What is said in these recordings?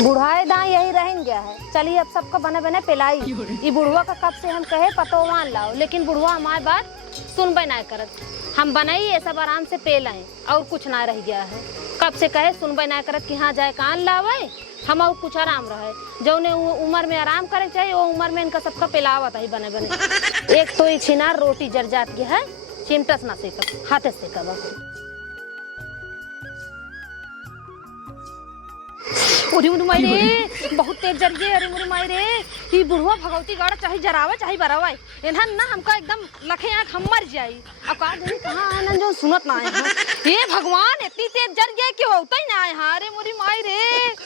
बुढ़ाए दाँ यही रहन गया है। चलिए अब सबका बने बने पिलाई। ये बुढ़वा का कब से हम कहे पतोवान लाओ, लेकिन बुढ़वा हमारी बात सुनबे ना करत। हम बनाई ये सब आराम से पे लाए और कुछ ना रह गया है। कब से कहे सुनबे ना करत कि हाँ जाए कान लावे, हम और कुछ आराम रहे। जो ने उम्र में आराम करे चाहिए वो उम्र में इनका सबका पिलावत है बने बने। एक तो ये छिनार रोटी जर जात गया है, चिमटस ना सेकत हाथे से कब अरे मुरी माई रे बहुत तेज जल गए। अरे मुरी माई रे ये बुढ़वा भगवती गाड़ा चाहे जरावे चाहे बरावे इन्हां ना हमका एकदम लखे आंख हम मर जाई। अब का जानी कहां आनंद जो सुनत ना है। हे भगवान इतनी तेज जल गए कि होता ही ना है। अरे मुरी माई रे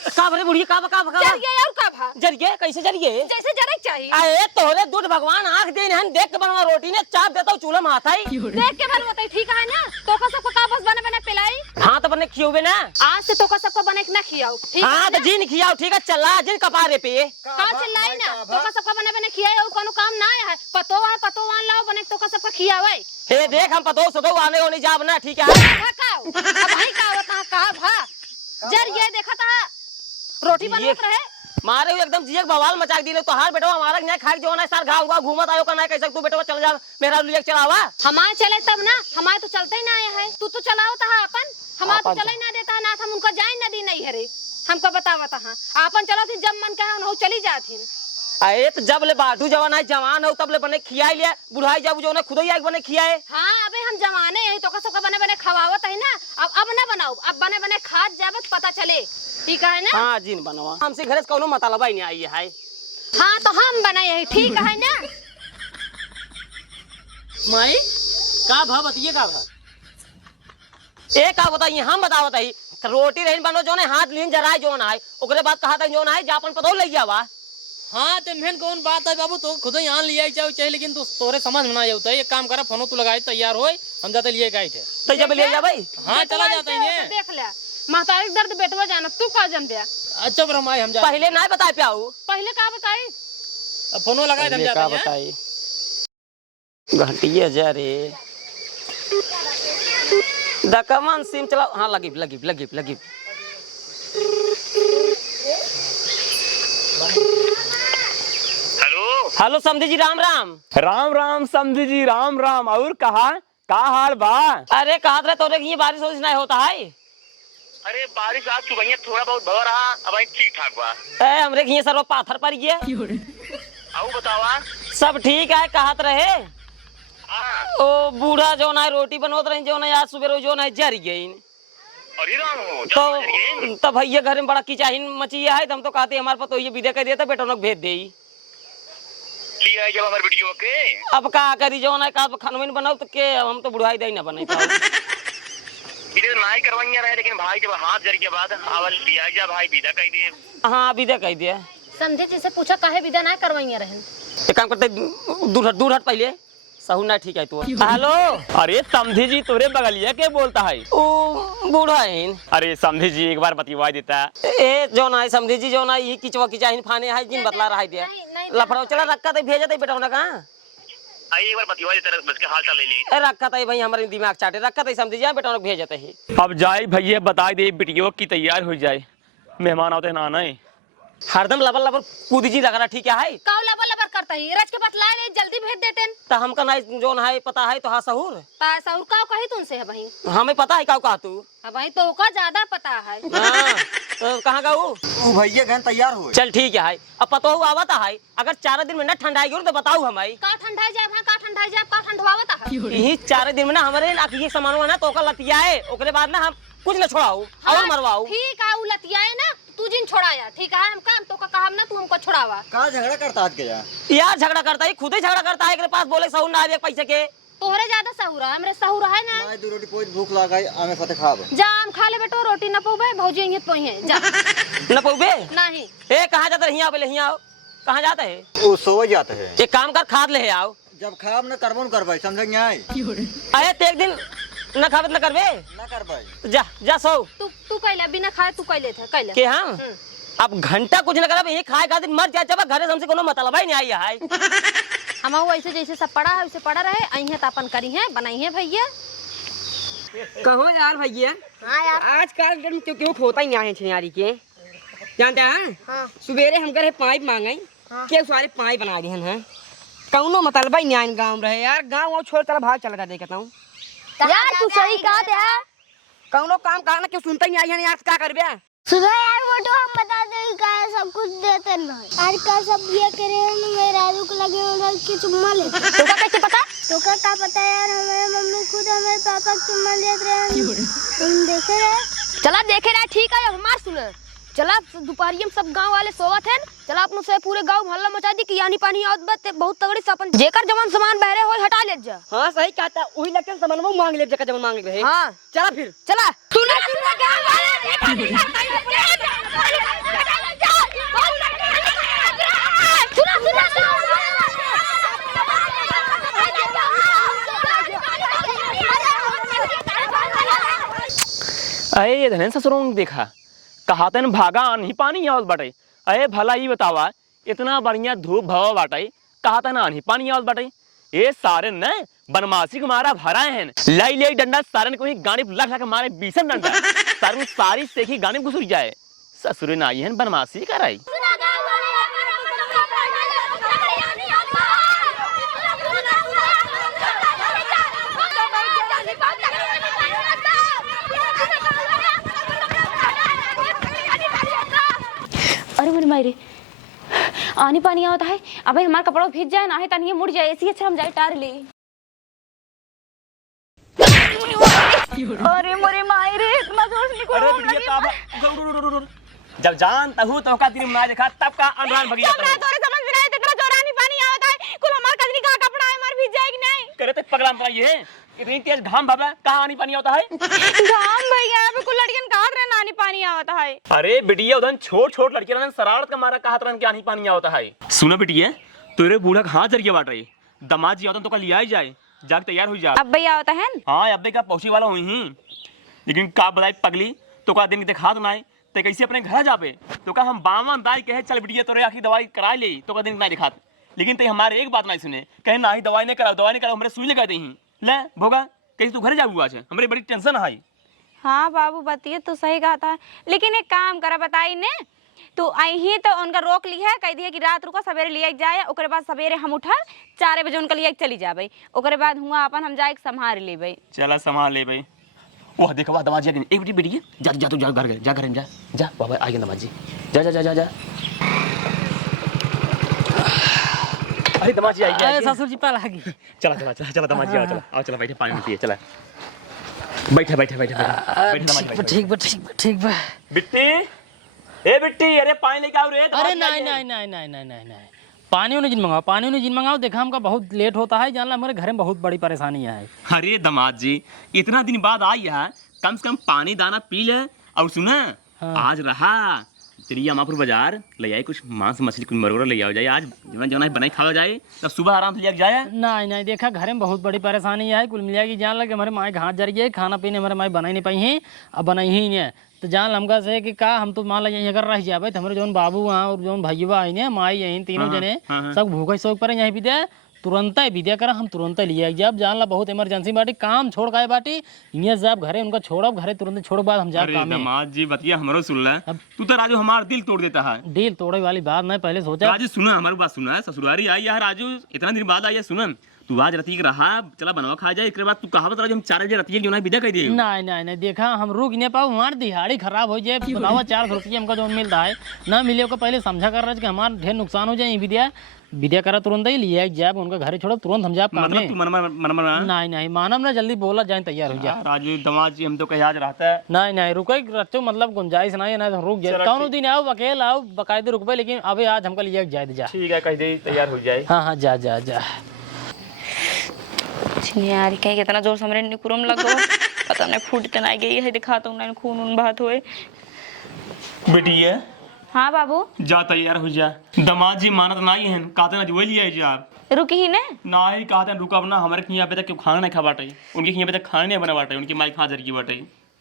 का भरे बुढ़िया का जल गए और का भा जल गए कैसे जल गए जैसे जरे चाहिए। अरे तोरे दूध भगवान आंख दे न देख के बनवा रोटी ने चाप देता हूं चूल्हा में हाथाई देख के बनवाता है ठीक है ना। तो का सबको का बस बने बने पिलाई। हां तो बने खियोबे ना आज से तो का सबको बने के ना खियाओ ठीक हां है तो जिन खियाओ ठीक है चला जिन कपारे पे का चिल्लाई ना। तो का सबका बने बने खियाए और कोनो काम ना है। पतोवान लाओ बने तो का सबका खियावे। हे देख हम पतो सदो आने होने जाब ना ठीक है। भकाओ अब भाई का होता कहा भा जर ये देखा था रोटी बनवत रहे मारे एकदम जियक बवाल मचा दिले तो हार बेटवा हमारा नहीं खाए जो ना सार गांव घूमत आयो का ना कैसे तू बेटवा चल जा मेरा लिए चलावा हमारे चले तब ना। हमारे तो चलते ही ना आए है। तू तो चलाओ था अपन हमारा तो चले ना देता ना। हम उनका जाए नदी नहीं हरे हमको बतावा था अपन चलो थी जब मन कहे उन्हों चली जाती। अरे तो जब ले बाटू जवान है जवान हो तब ले बने खियाई लिया बुढ़ाई जब जो ना खुद ही बने खियाए। हाँ अबे हम जवाने हैं तो का बने बने खवावत है ना। अब ना बनाओ अब बने बने खाद जावत पता चले ठीक है ना। हाँ जिन बनवा हमसे घर से कोनो मतलब ही नहीं आई है। हाँ तो हम बनाए हैं ठीक है ना। माई का भा बताइए का भा एक का बताइए हम बतावत है रोटी रहीन बनो जो ने हाथ लीन जराए जो ना है ओकरे बाद कहा था जो ना है जापन पतो ले जावा। हाँ तो मेन कौन बात है बाबू तो खुद यहाँ लिया चाहिए लेकिन तू तोरे समझ में ना जाता है। एक काम करा फोनो तू लगाई तैयार हो हम जाते लिए गए थे तो जब ले जा भाई हाँ चला जाता है देख ले महतारी दर्द बेटवा जाना तू का जन दिया। अच्छा ब्रह्माई हम जा पहले ना बता पाऊ पहले का बताई फोनो लगाए हम का जाते हैं। बताई घंटिया जा रे दकमन सिम चला हाँ लगी हेलो समधी जी राम राम राम राम समझी जी राम राम। और कहा का हाल बा। अरे कहा रहे तोरे की बारिश वारिश नहीं होता है। अरे बारिश आज सुबह थोड़ा बहुत भव रहा अब ठीक ठाक बा। हमरे की सर पाथर पड़ गया आओ बतावा सब ठीक है कहत रहे। हाँ। ओ बूढ़ा जो ना रोटी बनवत रही जो ना आज सुबह जो ना जर गई अरे राम हो तो भैया घर में बड़ा किचाहिन मची है। हम तो कहते हमारे पास तो ये विदा कर देता बेटा भेज दे लिया जब हमारे वीडियो के अब का करी जो ना का खानवीन बनाओ तो के हम तो बुढ़ाई दे ना बने इधर नाई करवाइया रहे लेकिन भाई जब हाथ जर के बाद आवल लिया जा भाई विदा कह दिए। हाँ विदा कह दिया समझे जिसे पूछा काहे विदा ना करवाइया रहे। एक काम करते दूर हट पहले सहू ना ठीक है तू। हेलो अरे समझी जी तोरे बगलिया के बोलता है। ओ बूढ़ा है। अरे समझी जी एक बार बतिवा देता ए जो ना है समझी जी जो ना ये किचवा किचाहिन फाने है जिन बतला रहा है दिया लफड़ा चला रखा तो भेजा था बेटा कहाँ आई एक बार बतिवा देता बस के हाल चाल ले ले रखा था भाई हमारे दिमाग चाटे रखा था समझी जी बेटा भेज जाते है। अब जाए भैया बता दे वीडियो की तैयार हो जाए मेहमान आते ना आना हरदम लबर कूद जी लग रहा ठीक है काव लबर करता है रच के बतला ले जल्दी भेज देते तो हमका ना जो ना है पता है तो हाँ सहूर सहूर काव कही तुमसे है भाई हमें पता है कहा तू भाई तो का ज्यादा पता है। तो कहाँ का वो भैया गन तैयार हो चल ठीक है अब पता हो आवता है अगर 4 दिन में न ठंडाएगी तो बताऊ हमारी का ठंडा जाए भाई का ठंडा जाए का ठंडवावता है यही 4 दिन में ना हमारे ये सामान ना तो का लतिया है ओकरे बाद ना हम कुछ न छोड़ाऊ और मरवाऊ ठीक है उ लतिया है ना तू जिन छोड़ाया ठीक है हम काम तो का काम ना तू हमको छोड़ावा का झगड़ा करता आज के यार झगड़ा करता है खुद ही झगड़ा करता है पास बोले सहूर ना आवे पैसे के तोहरे ज्यादा सहूर है हमरे सहूर है ना। मैं 2 रोटी पोज भूख लगाई आमे फते खाब जा हम खा ले बेटो रोटी न पौबे भौजी यहीं पोई है जा न पौबे नहीं ए कहां जाता है? यहां पहले यहां आओ कहां जाता है वो सो जाते हैं एक काम कर खाद ले आओ जब खाब न करबो न करबै समझ आई अरे तो एक दिन न खाबत न करबे न करबै जा सो तू कैला बिना खाए तू कैले थे कैले के हम अब घंटा कुछ न करब यही खाए खातिर मर जा जब घरे हमसे कोनो मतलब ही नहीं आई है। हम वैसे जैसे सब पड़ा है वैसे पड़ा रहे अइहे त अपन करी है बनाई है भैया। कहो यार भैया हां यार आजकल क्यों खोता ही नहीं है छिनारी के जानते हैं हाँ। सवेरे हम करे पाइप मांगे के सारे पाइप बना दिए हैं कौनो मतलब ही नहीं गाँव रहे यार गाँव छोड़ चला भाग चला जा देखता हूँ यार तू सही कहा था। कौनो काम करना क्यों सुनता ही नहीं है यार क्या कर बे सुनो यार वो तो हम बता दें का सब कुछ देते नहीं आज का सब ये करे मेरे राजू को लगे उधर की चुम्मा ले तो का कैसे पता? तो का पता यार हमारे मम्मी खुद हमारे पापा को चुम्मा लेते रहे हम देखे रहे चला देखे रहा ठीक है अब हमार सुन चला दोपहरिया में सब गांव वाले सोवत हैं चला अपन से पूरे गांव मोहल्ला मचा दी कि यानी पानी आवत बत बहुत तगड़ी से अपन जेकर जवान सामान बहरे होय हटा ले जा। हाँ सही कहता वही लगता सामान वो मांग ले जगह जब मांग रहे हां चला फिर चला सुना सुना गांव वाले अरे ये धन ससुरों ने देखा कहा तन भागा नहीं पानी आवत बाटे। अरे भला ही बतावा इतना बढ़िया धूप भवा बाटे कहा तन नहीं पानी आवत बाटे। ये सारे न बनमासी को मारा भरा है लाई लाई डंडा सारे ने कोई गाड़ी लग लग मारे बीसन डंडा सारे सारी सेखी गाड़ी में घुस जाए ससुर नाई है बनमासी कराई। अरे मेरे मायरे आनी पानी आवता है अबे हमारा कपड़ा भीग जाए ना है तनी मुड़ जाए ऐसी अच्छा हम जाए टार ले। अरे मेरे मायरे इतना जोर से निकल जब जानता हूँ तो का दिन ना देखा तब का अनरान भगिया हमरा तोरे समझ में नहीं इतना जोरानी पानी आवता है कुल हमार कजनी का कपड़ा है हमार भीग जाएगी नहीं करे तो पगला में ये इतनी तेज घाम बाबा कहाँ आनी पानी होता है घाम भैया यहाँ पे कुल लड़कियन काट रहे नानी पानी आवता है। अरे बिटिया उधर छोट छोट लड़की रहन शरारत का मारा कहा तरन के आनी पानी होता है। सुनो बिटिया तेरे बूढ़ा कहाँ जरिए बांट रही दमाद जी तो कल लिया ही जाए जाग तैयार हो जा अब भैया आवता है हाँ अब का पहुंची वाला हुई ही लेकिन का बताई पगली तो का दिन दिखा दो ना ते कैसे अपने घर जा पे तो का हम बावन दाई कहे चल बिटिया तोरे आखिर दवाई करा ले तो का दिन ना दिखात लेकिन ते हमारे एक बात नहीं सुने कहे ना ही दवाई नहीं कराओ हमरे सुई लगा दी ले भोगा कैसे तू घर जाऊँ आज हमरे बड़ी टेंशन है। हाँ बाबू बताइए तो सही कहा था लेकिन एक काम करा बताई ने तो आई ही तो उनका रोक ली है कह दिया कि रात रुको सवेरे लिया जाए ओकरे बाद सवेरे हम उठा 4 बजे उनका लिया चली जाबे ओकरे बाद हुआ अपन हम जाए संभाल लेबे चला संभाल ले भाई वो देखो दवा जी एक बेटी बेटी जा जा तू जा घर जा घर जा जा बाबा आ गया दवा जी जा जा जा जा जा अरे दवा जी आई गया ससुर जी पाला गई चला चला चला चला दवा जी आओ चला आओ चला बैठे पानी पिए चला बैठे बैठे बैठे बैठे ठीक बा बिट्टी ए बिट्टी अरे पानी लेके आओ रे अरे नहीं पानी उन्हें जिन मंगाओ देखा हमका बहुत लेट होता है जानला हमारे घर में बहुत बड़ी परेशानी है। अरे दमाद जी इतना दिन बाद आई है कम से कम पानी दाना पी ले और सुना आज रहा चलिए अमापुर बाजार ले आए कुछ मांस मछली कुछ मरोड़ा ले आओ जाए आज जो है बनाई खावा जाए तब सुबह आराम से ले जाए। नहीं देखा घर में बहुत बड़ी परेशानी है कुल मिल जाएगी जान लगे हमारे माए घाट जा रही है खाना पीने हमारे माए बनाई नहीं पाई हैं अब बनाई ही नहीं है तो जान हमका से कि का हम तो मान लीजिए अगर रह जाए तो हमारे जौन बाबू वहाँ और जौन भैया आई ने माई यहीं तीनों जने सब भूखे शौक पर यहीं भी दे तुरंत ही विद्या करा हम तुरंत लिए जब जान ला बहुत इमरजेंसी बाटी काम छोड़ गए बाटी इन्हें जब घरे उनका छोड़ब घरे तुरंत छोड़ बाद हम जा काम में। दमाद जी बतिया हमरो सुन ले तू तो राजू हमारा दिल तोड़ देता है। दिल तोड़े वाली बात मैं पहले सोचा राजू सुना हमारी बात सुना है ससुरारी आई है राजू इतना दिन बाद आई है सुन तू आज रतीक रहा चला बनवा खा जाए इसके बाद तू कहावत राजू हम 4 बजे रतीक जो ना विदा कर दिए नहीं देखा हम रुक नहीं पाओ हमारी दिहाड़ी खराब हो जाए बतावा 400 रुपये हमका जो मिलता है ना मिले को पहले समझा कर रहा है कि हमारा ढेर नुकसान हो जाए विद्या करा तुरंत ही लिया जब उनका घर छोड़ो तुरंत हम जाब मतलब तू नहीं मानव ना जल्दी बोला जाए तैयार हो जाए राजू दमाद जी हम तो कहीं आज रहता है नहीं रुके रचो मतलब गुंजाइश नहीं है ना रुक जाए कौन दिन आओ अकेले आओ बकायदे रुकबे लेकिन अभी आज हमका लिया जाए जा ठीक है कह दे तैयार हो जाए। हाँ जा यार कहीं कितना जोर से हमरे निकुरम लगो पता नहीं फूट के ना गई है दिखाता हूँ ना खून उन बात हुए बेटी है हाँ बाबू जा तैयार हो जा दमाद जी मानत नहीं है कहते ना जो लिया जा रुकी ही ने नहीं कहते रुकब ना हमारे यहाँ पे तक क्यों खाना नहीं खा बाटे उनके यहाँ पे तक खाना नहीं बना बाटे उनकी माई खा जर की बाटे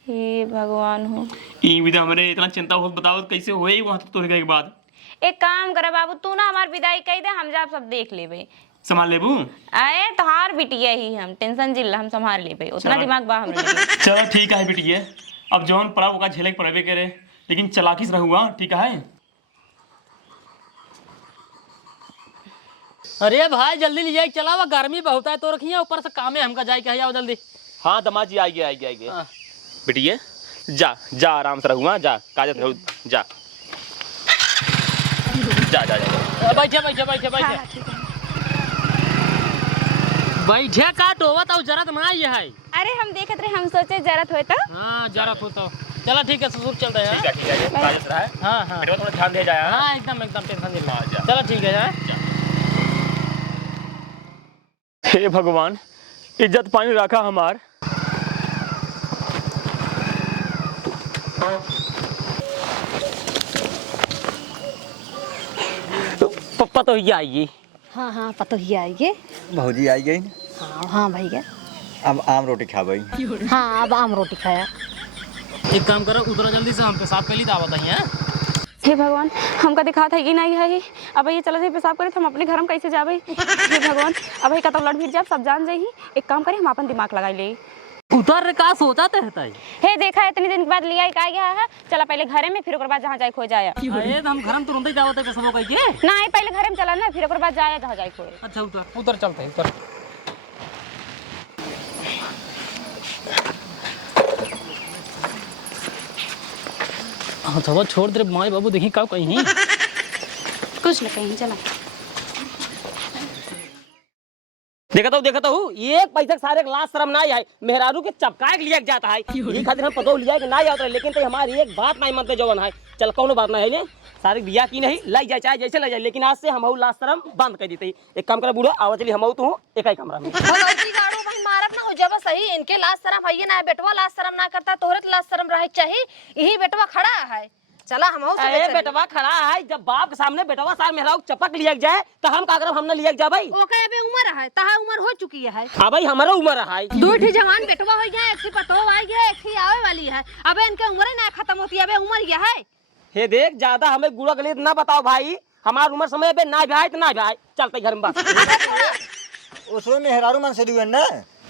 हे भगवान हो ई भी हमारे इतना चिंता हो बताओ कैसे होए वहां तक तोड़ के बाद एक काम करे बाबू तू ना हमार विदाई कह दे हम जा सब देख लेबे संभाल लेबू आए तोहार बिटिया ही हम टेंशन जिल्ला हम संभाल लेबे उतना दिमाग बा हमरे चलो ठीक है बेटी अब जौन पड़ा वो झेले पड़े करे लेकिन चालाकी से रहूँगा, ठीक है? अरे भाई जल्दी ले जाए, चला हुआ गर्मी बहुत है तो रखिए, ऊपर से काम है हमका, जाए कह जाओ जल्दी। हाँ दमाद जी आइए। बेटिए जा आराम से रहूँगा, जा काजत रहो, जा। बैठे बैठे का टोवत और जरत ना ये है। अरे हम देखत रहे, हम सोचे जरूरत होए तो। हाँ जरत हो तो चला ठीक है, ससुर चल रहे हैं। ठीक है काजत रहा है। हाँ बेटा थोड़ा ध्यान दे जाए। हाँ एकदम टेंशन नहीं। चलो ठीक है यार। हे भगवान, इज्जत पानी रखा हमार। पप्पा तो ये आएगी। हाँ पता ही आएगी। भौजी आई गई। हाँ भैया। अब आम रोटी खा भाई। हाँ अब आम रोटी खाया। एक काम करो, उतरो जल्दी से, हम पेशाब के लिए दावत आई हैं। हे भगवान, हमका दिखाता है कि नहीं है। अब ये चलो पेशाब करे, हम अपने घर में कैसे जाबे। हे भगवान, अब कतौ लड़ भिड़ जाब, सब जान जाही। एक काम करे, हम अपन दिमाग लगाई ले। उतर का सोचा रहता है। हे देखा, इतने दिन के बाद लिया का गया है। चला पहले घरे में, फिर ओकर बाद जहाँ जाए खो जाए। अरे तो हम घर में तुरंत ही जावत है पेशाब कह के। नहीं, पहले घरे में चला ना, फिर ओकर बाद जाए जहाँ जाए खो। अच्छा उतर चलते हैं, उतर। अच्छा वो छोड़ दे माई बाबू, देखी का कहीं कुछ न कहीं, चला। देखता हूँ एक पैसा सारे लाश शर्म ना आए, मेहरारू के चपकाए के लिए जाता है। यही खातिर हम पतो लिया कि ना आता है, लेकिन तो हमारी एक बात नहीं मानते जवन है। चल कौनो बात नहीं है, सारे बिया की नहीं लाई जाए, चाहे जैसे लाई जाए, लेकिन आज से हम लाश शर्म बंद कर देते। एक काम कर बूढ़ा, आवा चली हम तू एक ही कमरा में। मारत ना हो जब सही, इनके लाश शर्म है ना, बेटवा लाश शर्म ना करता, तोहरे लाश शर्म रहे चाहिए। यही बेटवा खड़ा है, चला हम बेटवा खड़ा है। जब बाप के सामने बेटवा सार मेहरारू चपक लिया जाए तो हम का करब, हमने लिया जा भाई। ओके अबे उम्र है, तहा उम्र हो चुकी है। हां भाई हमारा उम्र है। दो ठी जवान बेटवा हो गया, एक ठी पतो आ गया, एक ठी आवे वाली है। अबे इनके उम्र ही ना खत्म होती है, अबे उम्र ये है। हे देख, ज्यादा हमें गुड़ा गलित ना बताओ भाई, हमार उम्र समय पे ना भाई तो ना भाई, चलते घर में बस। उसमें मेहरारू मन से दुए ना।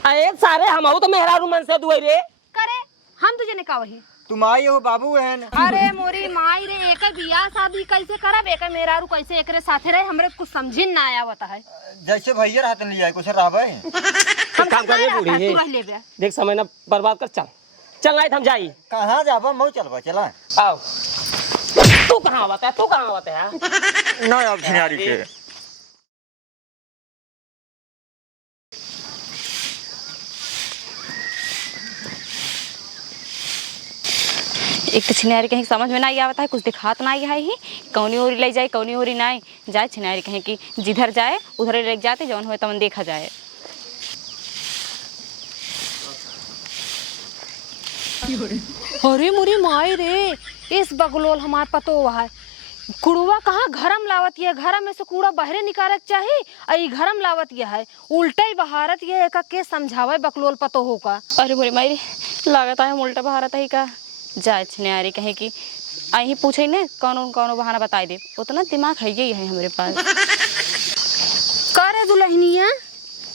अरे सारे हम तो मेहरारू मन से दुए रे करे, हम तुझे ने कहा तुम आई हो बाबू है न। अरे मोरी माई रे, एक बियाह शादी कैसे करब, एक मेहरारू कैसे एकरे साथे रहे, हमरे कुछ समझी ना आया होता है। जैसे भैया रहते लिया कुछ रहबे। हम काम कर रहे बूढ़ी तू रह ले बे। देख समय ना बर्बाद कर, चल नहीं हम जाई। कहां जाबा, मऊ चलबा, चला। आओ तू कहां आवत है, ना अब झिनारी के। एक तो छिनारी कहीं समझ में नहीं आवता है, कुछ दिखात नहीं है ही, कौनी ओरी ले जाए कौनी ओरी नहीं जाए। छिनारी कहीं कि जिधर जाए उधर ले जाते, जौन हो तमन देखा जाए। अरे मोरी माई रे, इस बगलोल हमार पतो है कुड़वा कहाँ घरम लावत है, घर में से कूड़ा बाहरे निकालक चाहिए, आई घरम लावत है, उल्टा ही बहारत है। एक के समझावे बकलोल पतो होगा। अरे बोले मारी लागत है हम उल्टा बहारत है का जाए। छिनारी कहीं कि आई पूछे न कौन बहाना बताई दे, उतना दिमाग है यही है हमारे पास। करे दुल्हनिया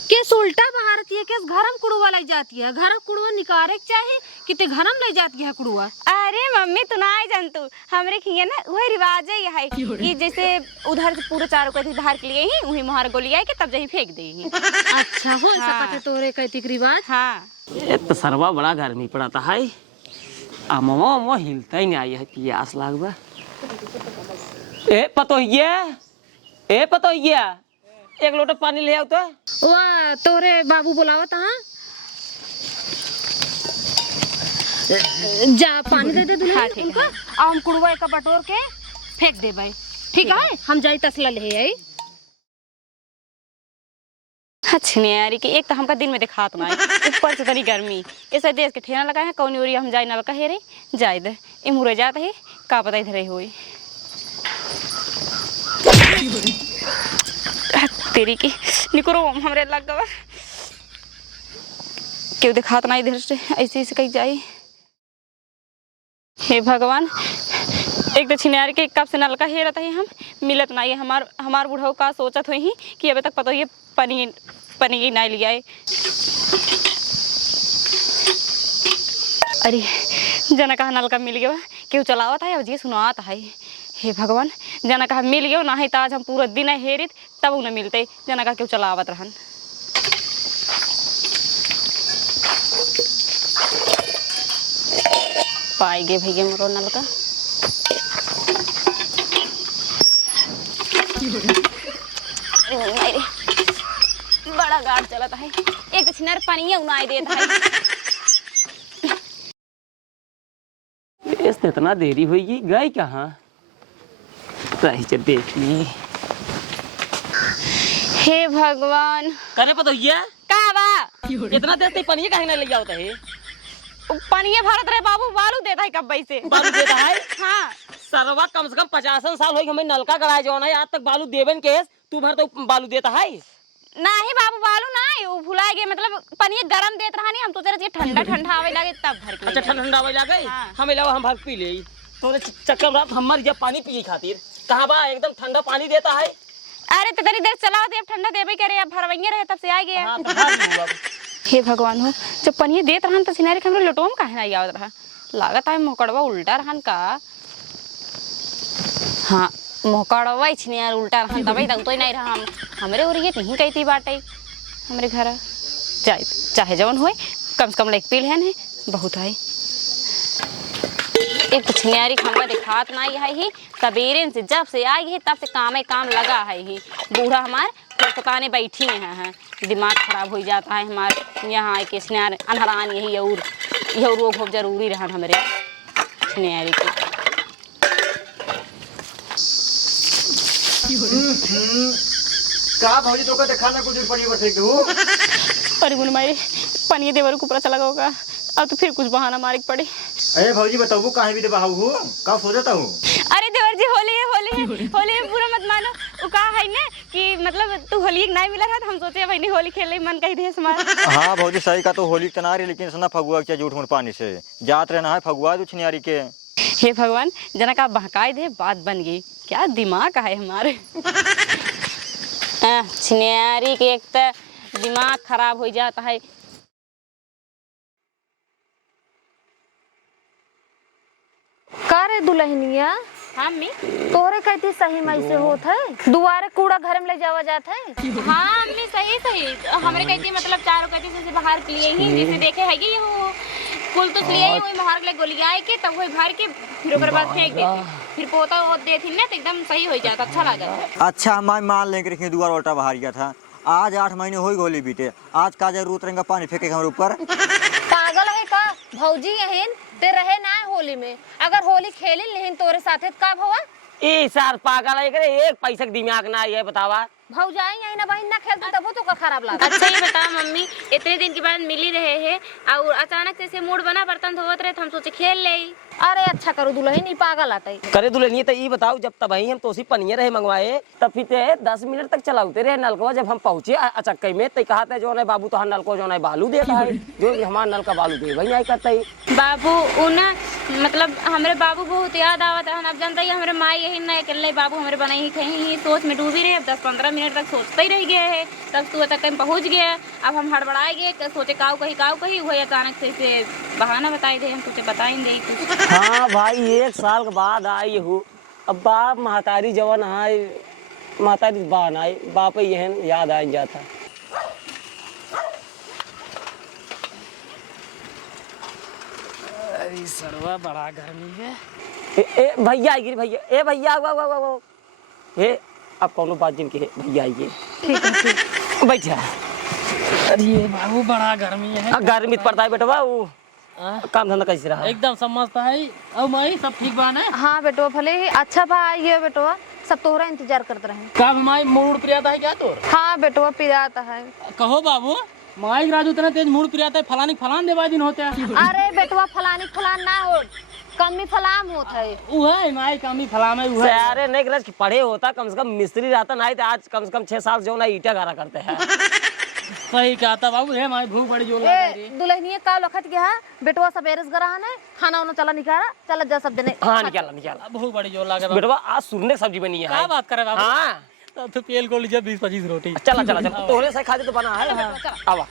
केस उल्टा बहारती है, केस घरम कुड़वा लग जाती है, घर कुड़वा निकाले चाहिए कि ते घरम ले जाती है कुड़वा। अरे मम्मी तू ना जानतू, हमरे खिया ना वही रिवाज है कि जैसे उधर से पूरे चारों को बाहर के लिए ही वही मोहर गोली आई के तब जही फेंक दे ही। अच्छा हो सकते तोरे कहती रिवाज। हाँ ये तो सरवा बड़ा गर्मी पड़ता है, अमो हिलता ही नहीं आई है, प्यास लागबा। ए पतो ये एक लोटा पानी ले आओ तो। वाह तोरे बाबू बुलावत हाँ, जा पानी दे दे दुल्हन उनका, और हम कुड़वा का बटोर के फेंक दे भाई, ठीक है? हम जाई तसला ले आई। छिनारी की एक तो हमका दिन में दिखात ना ऊपर से तनी गर्मी, ऐसा देश के ठेना लगा है कौन ओरी हम जाए ना कहे रे जाए दे ए मुरे जात है का पता इधर होई। तेरी की निकरो हमरे लग गवा, क्यों दिखात ना इधर से ऐसे ऐसे कहीं जाए। हे भगवान, एक तो छिनारी के कब से नलका हे रहता है, हम मिलत नहीं है। हमार बुढ़ऊ का सोचत हुई कि अभी तक पता ही पनीर नहीं लिया है। अरे जना कहा नलका मिल गया क्यों चलावत है अब जी सुनात है। हे भगवान जना का मिल गयो ना है तो आज हम पूरा दिन हेरित तब उन्हें मिलते जना का क्यों चलावत रहन। पाई गे भैया मोरो नल का अरे बड़ा गाड़ चलता है एक तो छिनार पानी उनाई देता है। इस इतना देरी हुई गई कहाँ रही चल देख ली। हे भगवान करे पता भैया का बा इतना देर तक पनिया कहीं ना ले जाता है। पानी भारत रहे बाबू बालू देता है कब से बालू देता है। हाँ सरवा कम से कम 50 साल हो हमें नलका गड़ाए जो है आज तक बालू देवन के तू भर तो बालू देता है नहीं बाबू बालू ना वो भुला गए मतलब पानी गरम देत रहा नहीं हम तो तेरे ठंडा ठंडा आवे लगे तब भर के। अच्छा ठंडा ठंडा आवे लगे हाँ। हम इलावा हम भर पी ले तो चक्कर रात हमार जब पानी पिए खातिर कहाँ बा एकदम ठंडा पानी देता है। अरे तो तेरी देर चला दे ठंडा देवे करे अब भरवैया रहे तब से आ गया। हाँ, तो हाँ, अब। हे भगवान हो जब पनिया देत रहन तो सिनारी हमरे लोटोम काहे ना आवत रहा लागत है मोकड़वा उल्टा रहन का। हाँ मोकड़वा इछने यार उल्टा रहन तबे तक तो नहीं रहा हमरे और ये नहीं कहती बाटे हमरे घर चाहे चाहे जवन होए कम से कम लाइक पील है बहुत है। एक तो छिनियारी हमरा दिखात नहीं है ही सबेरे से जब से आई है तब से काम लगा है ही बूढ़ा हमार दुकाने बैठी हैं दिमाग खराब हो जाता है हमारे यहाँ के छिनियार अनहरान यही और यह रोग हो जरूरी रहन हमारे छिनियारी के। का भौजी तो का देखा ना कुछ पड़ी बैठे तू अरे गुन माई पनिया देवर को ऊपर चला होगा अब तो फिर कुछ बहाना मारे पड़े। अरे भौजी बताओ कहाँ भी बहाऊ हूँ का सोचता हूँ। अरे देवर जी होली है पूरा मत मानो वो कहा है ना कि मतलब तू होली नहीं मिला था तो हम सोचे भाई नहीं होली खेलने मन कही दे हमारा। हाँ भौजी सही का तो होली तना रही लेकिन सुना फगुआ के झूठ मूठ पानी से जात रहना है फगुआ तो छिनियारी के। हे भगवान जना का बहकाए दे बात बन गई क्या दिमाग है हमारे। छिनियारी के एक तो दिमाग खराब हो जाता है। का रे दुल्हनिया हाँ मी तोरे कहती सही मई से होत है दुआरे कूड़ा घर में ले जावा जात है। हाँ अम्मी सही हमरे कहती मतलब चारों कहती से बाहर के लिए ही जैसे देखे है कि वो कुल तो लिए ही वही बाहर ले गोलियाए के तब वही भर के फिर ओकर बाद फेंक देती फिर पोता वो देती ना तो एकदम सही हो जाता अच्छा लगा। अच्छा हमारे मान लेकर रखिए दुआर उल्टा बाहर गया था आज 8 महीने हो होली बीते आज का जरूरत रहेगा पानी फेंके हमारे ऊपर। पागल है का भौजी यहीन ते रहे ना होली में अगर होली खेली लेकिन तोरे साथे का भवा ए सर पागल है करे एक पैसा के दिमाग ना है बतावा भौजाई यही ना बहन ना खेलते तब तो का खराब लगा। अच्छा ये बता मम्मी इतने दिन के बाद मिली रहे हैं और अचानक से मूड बना बर्तन धोवत रहे तो हम सोचे खेल ले। अरे अच्छा करो दुल्हन नहीं पागल आता करे दुल्हनिया तो ये बताओ जब तब हम तो पनिया रहे मंगवाए तब फिर 10 मिनट तक चलाते रहे नलका जब हम पहुंचे अचक्कई में तो कहा था जो है बाबू तो नलको जो है बालू देता है जो हमारा नल का बालू दे वही नहीं करता है बाबू उना मतलब हमारे बाबू बहुत याद आवत है अब जानता ही हमारे माँ यही नहीं कर ले बाबू हमारे बनाई ही कहीं सोच में डूबी रहे अब 10-15 मिनट तक सोचते ही रह गए है तब तू तक कहीं पहुँच गया अब हम हड़बड़ाए गए सोचे काऊ कहीं वही अचानक से बहाना बताए थे हम सोचे बताएंगे कुछ। हाँ भाई 1 साल के बाद आई हूँ अब बाप महतारी जवन आए महतारी बान आए बाप यहन याद आ जाता। अरे सरवा बड़ा गर्मी है। ए भैया आएगी भैया ए भैया ए अब कौन बात जिनकी है भैया आइए ठीक बैठा। अरे बाबू बड़ा गर्मी है। गर्मी पड़ता है बेटा वो काम धंधा कैसे रहा एकदम समझता है और मैं सब ठीक बा ना। हाँ बेटवा भले ही अच्छा भा आइए बेटवा सब तोहरा इंतजार करते रहे। का माई मूड प्रियाता है क्या तोर? हाँ बेटवा पिराता है। कहो बाबू माई राजू इतना तेज मूड प्रियाता है फलानी फलान देवा दिन होते हैं। अरे बेटवा फलानी फलान ना हो कमी फलाम होत है उहे माई कमी फलाम है उहे। अरे नहीं कि पढ़े होता कम से कम मिस्त्री रहता नहीं तो आज कम से कम 6 साल जो ना ईटा गारा करते हैं। सही कहता बाबू है माई भूख बड़ी जोर लगा रही। दुल्हनिया का लखत गया बेटवा सवेरे से गरा है खाना वाना चला निकाला चल जा सब देने। हाँ निकाला भूख बड़ी जोर लगा बेटवा आज सुरने सब्जी बनी है। क्या बात करे बाबू? हाँ तो पेल को लीजिए 20-25 रोटी। चला तोहरे से खा दे तो बना है आवा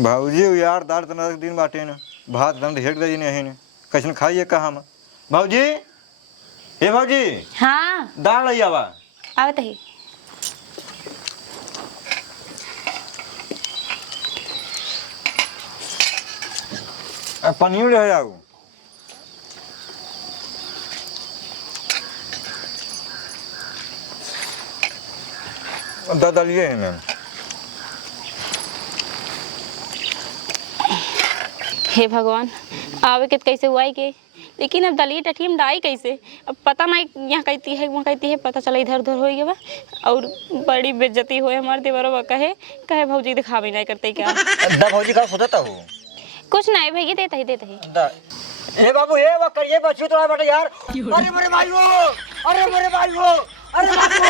भाऊजी यार दाल तना दिन बाटे न भात दम ढेर दे नहीं न कैसन खाइए का हम भाऊजी हे भाऊजी हाँ दाल लई आवा आवत ही पनीर ले आऊ दलिए है मैम। हे भगवान आवे के कैसे हुआ है के लेकिन अब दलिए टठियम डाई कैसे अब पता नहीं यहाँ कहती है वहाँ कहती है पता चला इधर उधर हो गया और बड़ी बेइज्जती हुए हमारे देवरवा कहे कहे भौजी दिखावे नहीं करते क्या दा भाऊजी का सोचता हो कुछ नहीं भैया देता ही दा ए बाबू ए वो करिए बच्चू तो बेटा यार अरे मेरे भाई हो अरे मेरे भाई हो अरे बाबू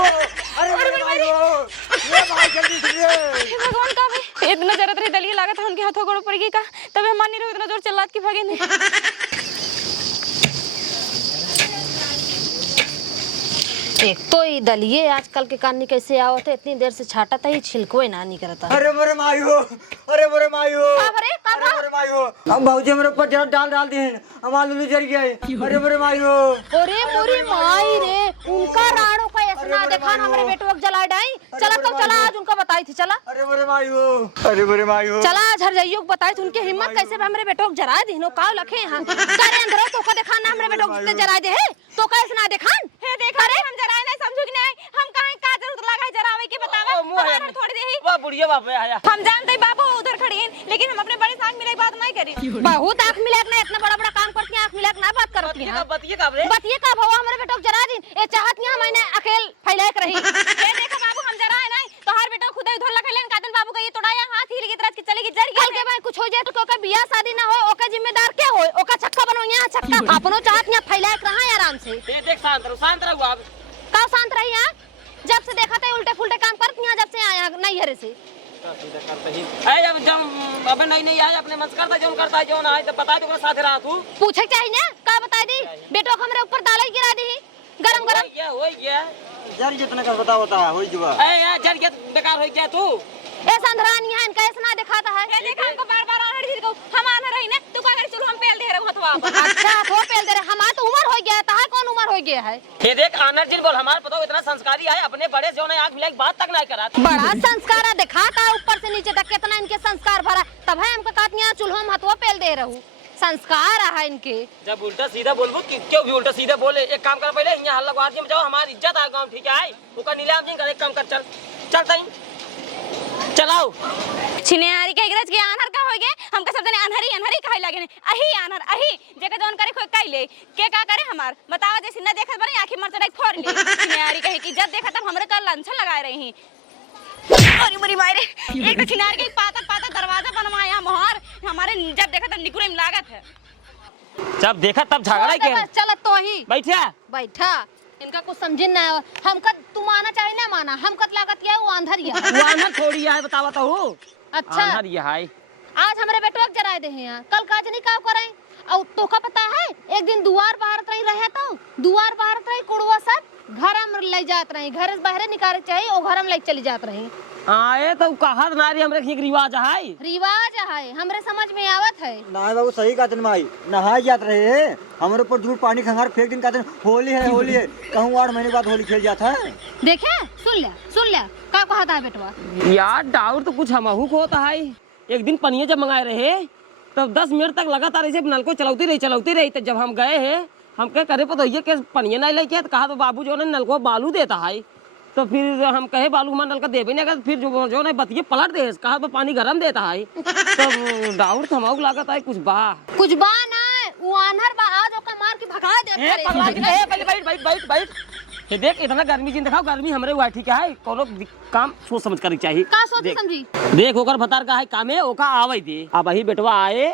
अरे मेरे भाई हो ये भाई जल्दी सुनिए हे भगवान का भाई इतना जरूरत रही दलिए लागत है उनके हाथों गोड़ पड़ गई का तब मान नहीं रहो इतना जोर चिल्लात की भागे नहीं एक तो ये दलिए आजकल के कानी कैसे आवत है इतनी देर से छाटा था ही छिलको ही ना नहीं करता अरे मेरे माई हो अरे मेरे माई हो अरे अरे मेरे माई हो अब भाऊजी मेरे ऊपर जरा डाल दिए हमारा लुलू जल गया है अरे मेरे माई हो अरे मोरी माई रे उनका राड़ो का ऐसा देखा ना हमारे बेटो को जला डाई चला तो चला आज उनका बताई थी चला अरे मेरे माई हो अरे मेरे माई हो चला आज हरजाइयों को बताई थी उनकी हिम्मत कैसे हमारे बेटो को जरा दी नो काव लखे हां करे अंदर तो का देखा ना हमारे बेटो को जरा दे है तो कैसे ना देखान हे देखा रे हम जराए नहीं समझू कि नहीं हम काहे का जरूरत लगा जरावे के बतावा हमारा थोड़ी देही वाह बुढ़िया बाप आया हम जानते ही बाबू उधर खड़ी हैं लेकिन हम अपने बड़े साथ मिले बात नहीं करी बहुत आंख मिलाक ना इतना बड़ा बड़ा काम करती है आंख मिलाक ना बात करती है बतिए का भवा हमारे बेटो को जरा दी ए चाहत नहीं मैंने अकेल फैलाक रही ये देखा बाबू हम जराए नहीं तो हर बेटा खुद ही उधर लखेलन कातन बाबू का ये तोड़ाया हाथ ही लगी तरह की चलेगी जड़ कल के बाद कुछ हो जाए तो ओका बियाह शादी ना हो ओका जिम्मेदार क्या हो ओका छक्का बनो यहाँ छक्का अपनो चाहत यहाँ फैलाक रहा है आराम से ये देख शांत रहो आप का शांत रही यहाँ जब से देखा था उल्टे फुल्टे काम करती यहाँ जब से आया नहीं हरे से जब अबे नहीं आया अपने मन करता जो करता है जो ना आए तो बता दो साथ रहा तू पूछे चाहिए ना का बता दी बेटो को हमरे ऊपर दाल गिरा दी गरम गरम क्या हो गया यार जितना का बता होता है होई जुआ ए यार जल के बेकार हो गया तू ए संधरान यहाँ इनका ऐसा ना दिखाता है ये देखा हमको बार-बार आने दी को हम आना रही ने तू का कर चलो हम पेल दे रहे हथवा अच्छा तो पेल दे रहे हमारा तो उम्र हो गया है ताहा कौन उम्र हो गया है ये देख आनर जिन बोल हमारे पता इतना संस्कारी है अपने बड़े जो ना आंख मिला बात तक नहीं करा बड़ा संस्कार दिखाता ऊपर से नीचे तक कितना इनके संस्कार भरा तब है हमको कातनिया चूल्हा में हथवा पेल दे रहू संस्कार है इनके जब उल्टा सीधा बोलबो कि क्यों भी उल्टा सीधा बोले एक काम कर पहले यहाँ हल्ला गुआर में जाओ हमारी इज्जत आ गाँव ठीक है ऊका नीलाम जी कर एक काम कर चल चल तई चलाओ छिनेहारी के गरज के आनर का हो गए हमका सब जने अनहरी कहे लगे ने अही आनर अही जेके जोन करे कोई कइले के का करे हमार बतावा जैसे न देखत बने आंखें मर चढ़ाई फोड़ ले छिनेहारी कहे कि जब देखा तब हमरे का लंछन लगाए रही अरे मरी मारे एक तो छिनार के पाता दरवाजा बनवाया मोहर हमारे जब देखा तब निकुरे में लागत है जब देखा तब झगड़ा ही के चल तो ही बैठा बैठा इनका कुछ समझे ना हमका तू माना चाहे ना माना हमका लागत क्या वो अंधर ही है वो आनर थोड़ी है बतावा तो अच्छा आनर ये है आज हमारे बेटो के जराए दे हैं कल काज नहीं का करें और तो का पता है एक दिन दुआर बाहर रही रहे तो दुआर बाहर रही कुड़वा सब घर में ले जात रही घर से बाहर निकाले चाहिए और घर में ले चली जात रही आए तो कहत नारी हमरे एक रिवाज है रिवाज है हमरे समझ में आवत है ना बाबू सही कहते माई नहाए जात रहे हमारे ऊपर धूल पानी खंगार फेंक दिन कहते होली है कहूँ 8 महीने बाद होली खेल जाता है देखे सुन ले का कहता है बेटवा यार डाउट तो कुछ हमहू को होता है एक दिन पनिया जब मंगाए रहे तब 10 मिनट तक लगातार ऐसे नल को चलाती रही तो जब हम गए हैं हम क्या करे पता ये कि पनिया नहीं लेके तो कहा तो बाबू जो है नल को बालू देता है तो फिर हम कहे बालू हमारे नल का देवे नहीं अगर फिर जो है बतिए पलट दे कहा तो पानी गर्म देता है तो डाउट हमहू लागत है कुछ बा ना वो आनर बा आज ओका मार के भगा दे बैठ ये देख इतना गर्मी जिन दिखाओ गर्मी हमरे हुआ ठीक है कोनो काम सोच समझ कर चाहिए का सोच समझी देख ओकर भतार का है कामे ओका आवे दे अब ही बेटवा आए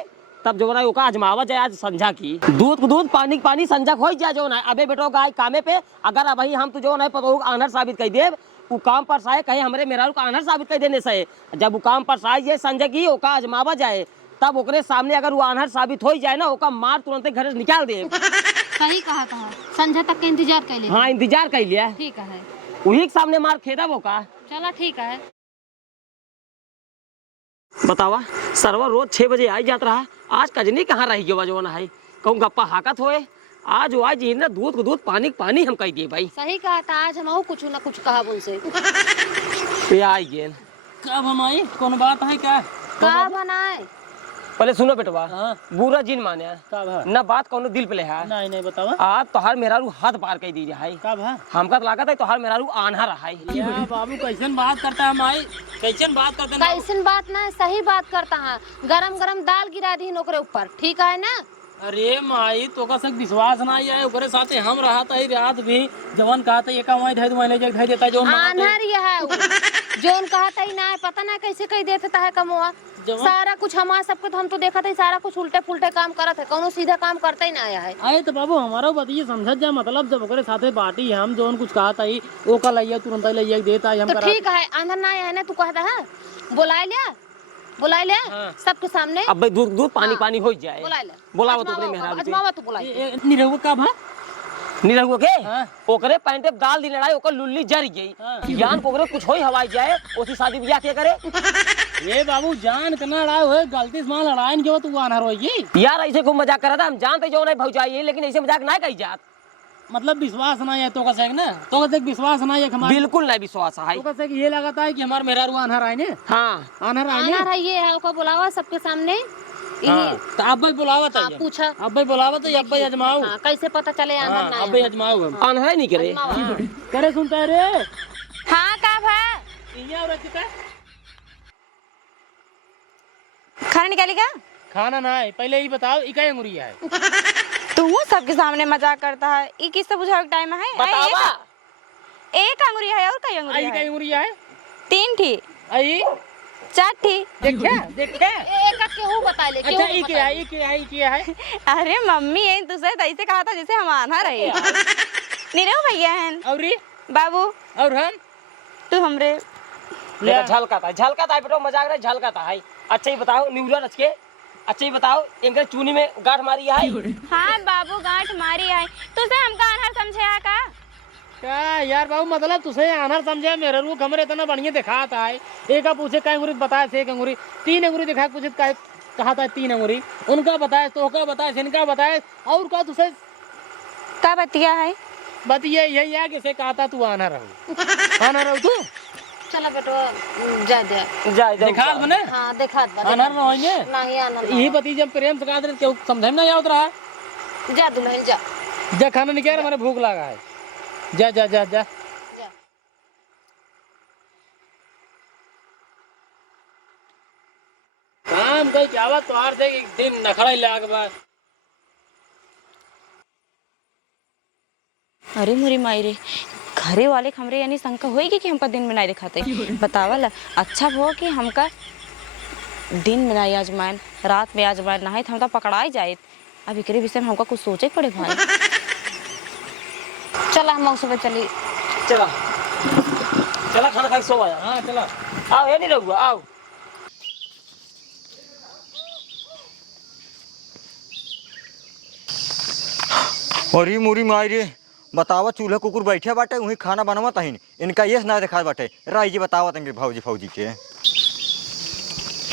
तब जो ना ओका आजमावा जाए आज संझा की दूध पानी संझा खोई जाए जो ना अबे बेटो गाय कामे पे अगर अब हम तो जो ना पतो आनर साबित कर देव वो काम पर साए कहे हमरे मेरा का आनर साबित कर देने से जब वो काम पर साए ये संझा की ओका आजमावा जाए तब ओकरे सामने अगर वो आनर साबित हो जाए ना ओका मार तुरंत घर से निकाल दे सही कहा था संझा तक के इंतजार कर ले हाँ इंतजार कर लिया ठीक है वही के सामने मार खेदा वो का चला ठीक है बतावा सरवा रोज 6 बजे आई जात रहा, आज कजनी कहाँ रही गवा जवन है, कहूँ गप्पा हाकत होए। आज वो आज ये ना दूध को दूध पानी को पानी हम कह दिए भाई। सही कहा था, आज हम कुछ ना कुछ कहा उनसे। पे आई गेल कब हम आई, कौन बात है क्या? का बनाए पहले सुनो बेटवा, हाँ। बुरा जिन माने कब है? न बात कौनो दिल पे ले है। नहीं नहीं बतावा आज तोहार मेहरारू हाथ पार कर दी है। कब है? हमका तो लागत है तोहार मेहरारू आन्हा रहा है। या बाबू कैसन बात करता है माई, कैसन बात करते हैं? कैसन बात ना, सही बात करता है। गरम गरम दाल गिरा दी ओकरे ऊपर, ठीक है ना? अरे माई तो का सक विश्वास ना आया है, ओकरे साथे हम रहा था ही रात भी जवन कहा था एका वहीं धै महीने जग धै देता जो आन्हर ये है वो। जोन कहा था ही ना है, पता ना कैसे कह देता है कमवा। सारा कुछ हमारा सबके तो हम तो देखा था सारा कुछ उल्टे फुलटे काम करत है, कौनो सीधा काम करता ही ना आया है। आए तो बाबू हमारा बताइए समझ जा, मतलब जब ओकरे साथे बाटी हम जोन कुछ कहा था ही ओ का लइया तुरंत लइया देता है हम तो ठीक है, आंधर ना आया है ना, तू कहता है बुला ले सबके सामने। अब भाई दूध दूध पानी पानी हो जाए। बुला ले, बुलावा तो अपने मेहरारू अजमावा तू बुला नहीं रहू कब है? नहीं रहुआ के हाँ। ओकरे पैंटे गाल दी लड़ाई ओकर लुल्ली जर गई। हाँ। जान को ओकरे कुछ होई हवाई जाए ओसी शादी ब्याह के करे। ये बाबू जान कना लड़ाई हुए, गलती से मान लड़ाई जो तू आना रोगी। यार ऐसे खूब मजाक कर रहा था, हम जानते जो नहीं भौजाई, लेकिन ऐसे मजाक ना कही जात। मतलब विश्वास ना है तो का से ना, तो का से विश्वास ना है हमारा, बिल्कुल नहीं विश्वास है। तो का से ये लगाता है कि हमारे मेहरारू आन्हर आए ने। हाँ आन्हर आए ने। आना है ये है, उसको बुलावा सबके सामने। हाँ। तो अब भाई बुलावा था, पूछा अब भाई बुलावा तो अब भाई अजमाओ। हाँ, कैसे पता चले आंधर ना अब भाई अजमाओ हम आन्हा नहीं करे। करे सुनता है रे। हाँ कब है? इया रखता खाना निकालेगा? खाना ना है, पहले ये बताओ इकाई अंगुरिया है। तू सबके सामने मजाक करता है, ई किससे बुझावे के टाइम है? बतावा एक अंगुरी है और कई अंगुरी आई है? इकाई अंगुरिया है, 3 थी, आई 4 थी। देखा देखा। एक केहू बता ले, अच्छा ये क्या है, ये क्या है, ये क्या है? अरे मम्मी है तुझसे तो ऐसे कहा था जैसे हम आना रहे। नीरव भैया हैं, और ये बाबू और हम तू हमरे। झलका था बेटो, मजाक रहे झलका है। अच्छा ही बताओ न्यूरा रच के, अच्छा ही बताओ इनके चूनी में गांठ मारी है। हाँ बाबू गांठ मारी है, तुझे हमका आन्हर समझे का? क्या यार बाबू, मतलब तुझे आनर समझे मेरे रू कमरे इतना बढ़िया दिखाता है। एक पूछे कई अंगुरी बताया से, एक अंगुरी 3 अंगुरी दिखा पूछे कहा था 3 अंगुरी, उनका बताया तो का बताया इनका बताया, और का तुझे का बतिया है? बतिया यही है कि से कहा था तू आना रहो तू। चला बेटो जा दे, जा दिखा बने। हाँ देखा आनर न होइने नहीं आना यही बती जब प्रेम से कहा दे क्यों समझे में नहीं आवत रहा। जा दुल्हन जा जा खाना निकाल, हमारे भूख लगा है। जा जा जा जा काम कई जावा तो आर से एक दिन नखड़ा ही लाग बा। अरे मुरी मायरे, घरे वाले हमरे यानी शंका होएगी कि हमका दिन में नहीं दिखाते। बतावल अच्छा हो कि हमका दिन में नहीं आजमायन, रात में आजमायन, ना है तो हम तो पकड़ाई जाए। अब एकरे विषय में हमका कुछ सोचे पड़े भाई। चला हम सुबह चली। चला चला खाना खा के सो आया। हाँ चला आओ ये नहीं लगुआ आओ। अरे मोरी माई रे, बतावा चूल्हा कुकुर बैठे बाटे वही खाना बनवा तहिन इनका ये ना देखा बाटे। राई जी बतावा तंगे भौजी फौजी के।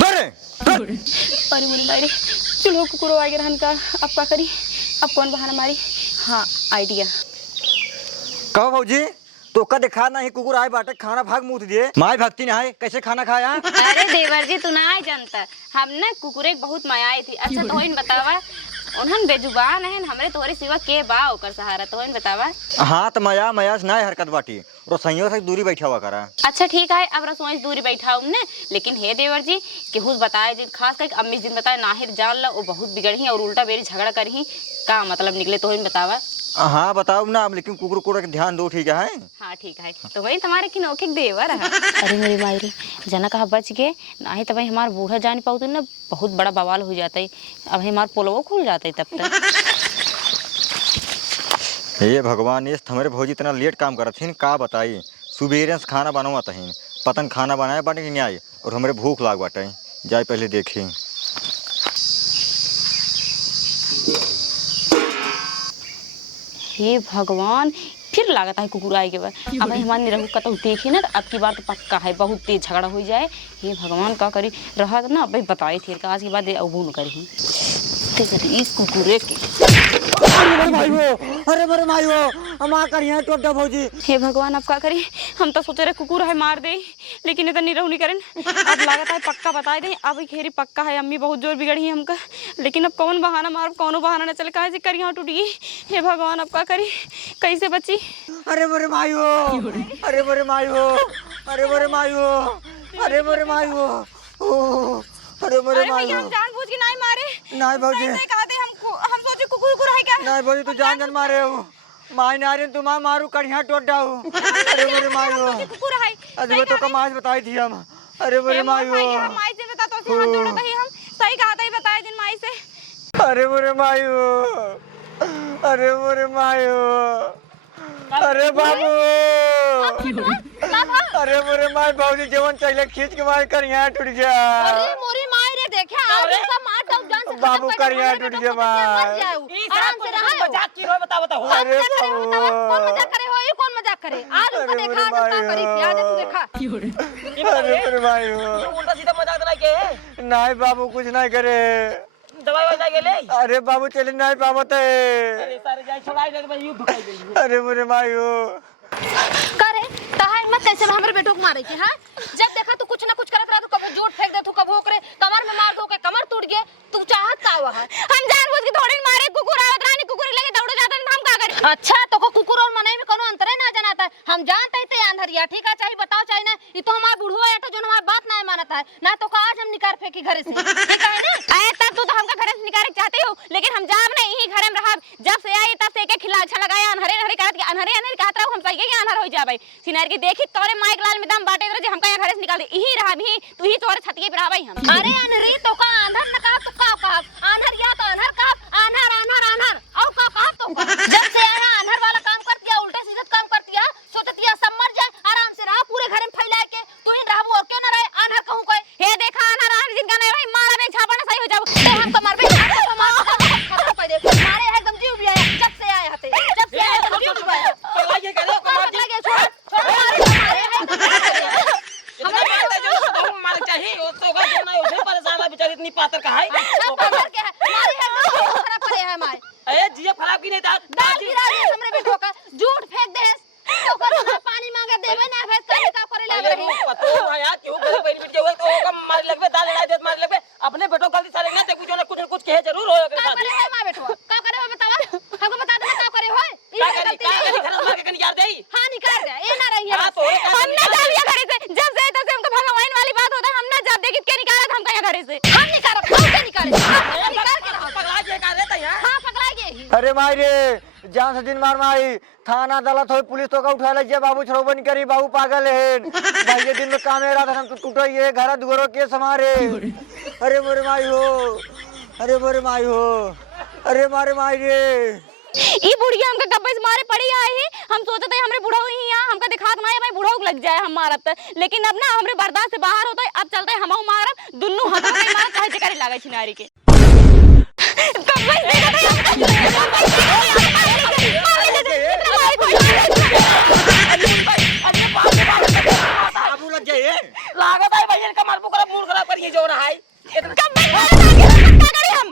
अरे अरे मुरी मायरे, चलो कुकुरो आ गया हमका, अब क्या करी? अब कौन बहाना मारी? हाँ आइडिया। कहो भौजी तो का देखा नहीं कुकुर आए बाटे खाना भाग मुँह दिए, माई भक्ति ना है कैसे खाना खाया? अरे देवर जी तू ना जानता, हम ना कुकुरे बहुत मायाई थी। अच्छा तो इन बतावा, उन्हन बेजुबान है हमरे तोहरे सिवा के बा ओकर सहारा, तो इन बतावा। हाँ तो मया से ना हरकत बाटी, रसोइयों से दूरी बैठा हुआ करा। अच्छा ठीक है, अब रसोई से दूरी बैठा हूँ ना, लेकिन हे देवर जी केहू बताए दिन खास करके अम्मी दिन बताए नाहिर जान ला वो बहुत बिगड़ी और उल्टा बेरी झगड़ा करही, का मतलब निकले तो इन बतावा। हाँ बताओ ना, लेकिन कुकुर कुकुर के ध्यान दो ठीक है। हाँ ठीक है, तो वही तुम्हारे की नौके देवर है। अरे मेरी मायरी जना कहा बच गए, ना ही तब हमार बूढ़ा जान पाते ना बहुत बड़ा बवाल हो जाता है। अब हमार पोलवो खुल जाता है तब तक। हे भगवान, ये हमारे भौजी इतना लेट काम करत थीन, का बताई सुबेरे से खाना बनवा तहीन पतन खाना बनाए बाटे कि नहीं आए, और हमारे भूख लाग बाटे जाए पहले देखी। हे भगवान, फिर लागत है कुकुर आए के बाद अब हमारे रहू कतहु देखे ना अब की बार तो पक्का है बहुत तेज झगड़ा हो जाए। हे भगवान का करी रहा ना भाई बताए थे आज के बाद अबू न करी इस कुकुरे के। अरे मेरे भाई हो माँ करिए टोटा भौजी। हे भगवान अब का करी हम तो सोच रहे कुकुर है मार दे लेकिन इतना नहीं रहू नहीं करें अब लागत है पक्का बताए दे अब खेरी पक्का है अम्मी बहुत जोर बिगड़ी है हमका लेकिन अब कौन बहाना मार कौनो बहाना न चले कहा से करी टूट गई। हे भगवान अब का करी कैसे बची। अरे मेरे भाई हो अरे मेरे भाई हो अरे मेरे भाई हो अरे मेरे भाई हो अरे मेरे भाई हो। हम जानबूझ के नहीं मारे नहीं भौजी हम सोचे कुकुर है क्या। नहीं भौजी तू जान मारे हो माई नारे तुम मारू कढ़िया टोट डाऊ। अरे मेरे माई हो कुकुर है अरे वो तो कमाज बताई थी हम। अरे मेरे माई हो माई से बता तो हाथ जोड़ो ही हम सही कहा था ही बताए दिन माई से। अरे मेरे माई हो अरे मेरे माई हो अरे बाबू अरे मेरे माई भौजी जीवन चले खींच के मार करिया टूट गया। अरे मोरी माई रे देखे आज का मार जाऊ जान से बाबू करिया टूट गया मार। आराम से रहो मजाक की रो बता बता अरे कौन मजाक करे हो ये कौन मजाक करे आज उसको देखा आज का करी याद है तू देखा। अरे मेरे भाई हो उल्टा सीधा मजाक ना के नहीं बाबू कुछ नहीं करे दवाई वजह के ले। अरे बाबू चले नहीं पावत है। अरे सारे जाए छोड़ाई दे भाई यू दुखाई दे। अरे मेरे भाई हो करे तहां मत कैसे हमरे बेटो को मारे के हां जब देखा तू कुछ ना कुछ करत रहा तू कबो जोट फेंक दे तू कबो ओकरे कमर में मार दो के कमर टूट गए तू चाहत का हुआ है। हम जानबूझ के थोड़ी मारे कुकुर आवत रानी कुकुर लेके दौड़ जाता है हम का करें। अच्छा तो को कुकुर और मनई में कोनो अंतर ना जानता है हम जानते थे अंधरिया ठीक है चाहिए बताओ चाहिए ना ये तो हमारा बुढ़वा है जो हमारी बात ना मानता है ना तो आज हम निकाल फेंकी घर से ठीक है ना। आए तब तू तो हमका घर से निकाले चाहते हो लेकिन हम जाब नहीं यही घर में रहा जब से आई तब से के खिला अच्छा लगाया अनहरे अनहरे कहत के अनहरे अनहरे कहत रहो हम सही के अनहर हो जाबे सिनार के देखी तोरे माइक लाल में दम बाटे जे हमका घर से निकाल दे यही रहा भी तू ही तोरे छतिए पे रहबई हम। अरे अनहरी तो का अंधर न कहा तो का अनहर या तो अनहर का अनहर अनहर अनहर और का तो जब से आया अनहर वाला काम कर दिया उल्टा सीधा काम कर दिया सोचतिया सब मर जाए आराम से रहा पूरे घर में फैला के तू ही रहबो और क्यों न रहे अनहर कहूं कोई हे देखा अनहर अनहर जिनका नहीं भाई मारा बे छापा ना सही हो जाओ तो हम तो मरबे तो मार पड़े मारे है एकदम जीव भी आया जब से आए हते जब से आए तो जीव भी आया लगे करे मार लगे छोड़ मारे है हम मार चाहिए वो तो का नहीं उसे परेशान है बेचारी इतनी पातर का है। अच्छा पागल के है मारे है खराब पड़े है हमारे ए जिया खराब की नहीं था दाल गिरा दे हमरे बेटो का झूठ फेंक दे तो कर पानी मांगे देवे ना फेंक कर का करे ले रही पतो भैया क्यों करे पहले बिट हुए तो कम मार लगबे दाल लड़ा दे मार लगबे अपने बेटो गलती सारे ना ते कुछ ना कुछ कहे जरूर हो ओकरे का साथ करे है मां बेटो का करे हो बतावा हमको बता दे का करे हो का करी घर मार के कनी यार देई हां निकाल दे ये ना रही है हां तो हम ना जाबिया घरे से जब से तब से हमको भगवान वाली बात होता है हम ना जाब देखित के निकालत हम कहां घरे से हम निकाल के निकाल के पगला के का रहता है। हां पकड़ा गए अरे माई रे जान से दिन मार माई थाना अदालत हो पुलिस तो का उठा ले बाबू छरोबन करी बाबू पागल है भाई ये दिन में काम है रात हम तो टूटो ये घर दुगरो के समारे। अरे मोरे माई हो अरे मोरे माई हो अरे मारे माई रे ई बुढ़िया हमका गब्बे से मारे पड़ी आई है हम सोचते हमरे बुढ़ा ही यहां हमका दिखात ना है भाई बुढ़ा लग जाए हम मारत लेकिन अब ना हमरे बर्दाश्त से बाहर होता है अब चलते हमहु मारब दुन्नु हाथ में मार चाहे जकरे लागे छिनारी के गब्बे बाबू लग जाए लागत है भैया का मार बुकरा मूड खराब करिए जो रहा है गब्बे हम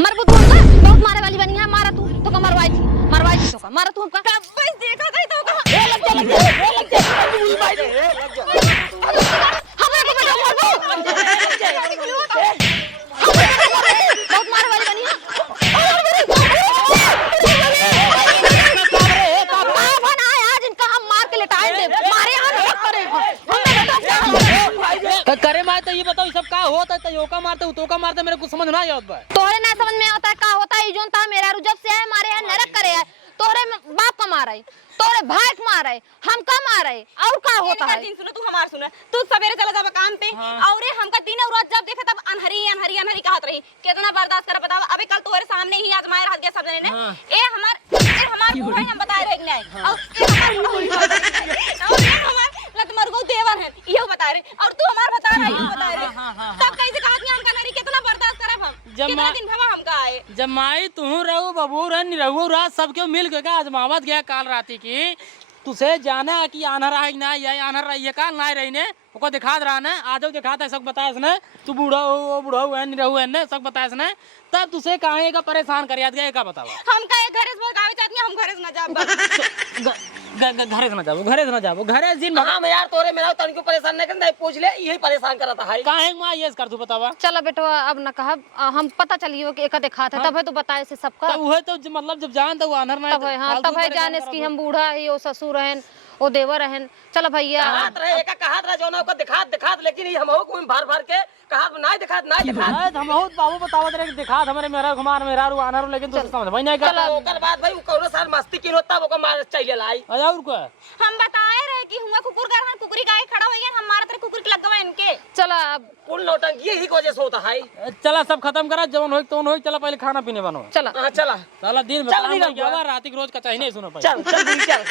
मर बुद्धू बहुत मारे वाली बनी है मारा तू तो का मरवाई थी तो का मारा तू हमका गब्बे देखा था तो लग जा हमारे को बेटा बहुत मारे वाली बनी है आज इनका हम मार के लेटाएंगे मारे करे मार तो ये बताओ सब का होता है यो का मारते तो का मारते मेरे को समझ ना आवत बा तोरे ना समझ में आता है का होता है जोन था मेरा जब से है मारे है नरक करे है तोरे बाप का मारा है तोरे भाई का मारा है हम का मारा है और का होता है दिन सुनो तू हमार सुन तू सवेरे चला जाबा काम पे और हमका तीनों रात जब देखे तब अनहरी अनहरी अनहरी कहत रही कितना बर्दाश्त कर बताओ अबे कल तुम्हारे सामने ही आजमाए रह गया सब जने ने ए हमार बुढ़ा हम बताए रहे नहीं और ये हमार लत मरगो देवर है ये बता रहे और तू हमार बता रही बता रहे तब कैसे कहत नहीं हमका नरी कितना बर्दाश्त करब हम कितना दिन भवा हम का है जब माई तू रहू बबू रह रहू रहा सब क्यों मिल के आजमावत गया काल राती की तुसे जाना कि आनर आई ना ये आनर रही है का ना रही ने ओको दिखा रहा ने आजो दिखा था सब बताया इसने तू बूढ़ा हो बूढ़ा है नहीं रहू है सब बताया इसने तब तुसे काहे का परेशान कर याद गया का बतावा हम का घर से बहुत आवे चाहती हम घर से ना जा घरे से ना जाओ घरे से ना जाओ घरे दिन हाँ मैं यार तोरे मेरा तनिको परेशान नहीं करना पूछ ले यही परेशान करा था काहे मां ये कर तू बतावा चलो बेटवा अब न कहा हम पता चलियो कि एक देखा था तब है तो बताए से सबका तो वह तो मतलब जब जान तो आनर ना तब है हाँ तब है जाने की हम बूढ़ा है वो ससुर रहन वो देवर रहन चलो भैया कहात रहे एका कहात रहे जौना को दिखात लेकिन ये हमहु को भार भार के कहात नहीं दिखात हम बहुत बाबू बतावत रहे कि दिखा हमारे मेरा घुमान मेरा रू आनर लेकिन तो समझ भाई नहीं करता ओकर बाद भाई कौनो साल मस्ती की होता वो को मार चाहिए लाई और को हम बताए रहे कि हुआ कुकुर घर हम कुकुरी गाय खड़ा हो गया हमारा तरह कुकुर के लगवा इनके चलो अब कुल नौटंकी यही की वजह से होता है चला सब खत्म करा जवन होई तो होई चला पहले खाना पीने बनो चलो चला साला दिन चल, में निकल क्या रात की रोज का चाहिए नहीं सुनो चल चल चल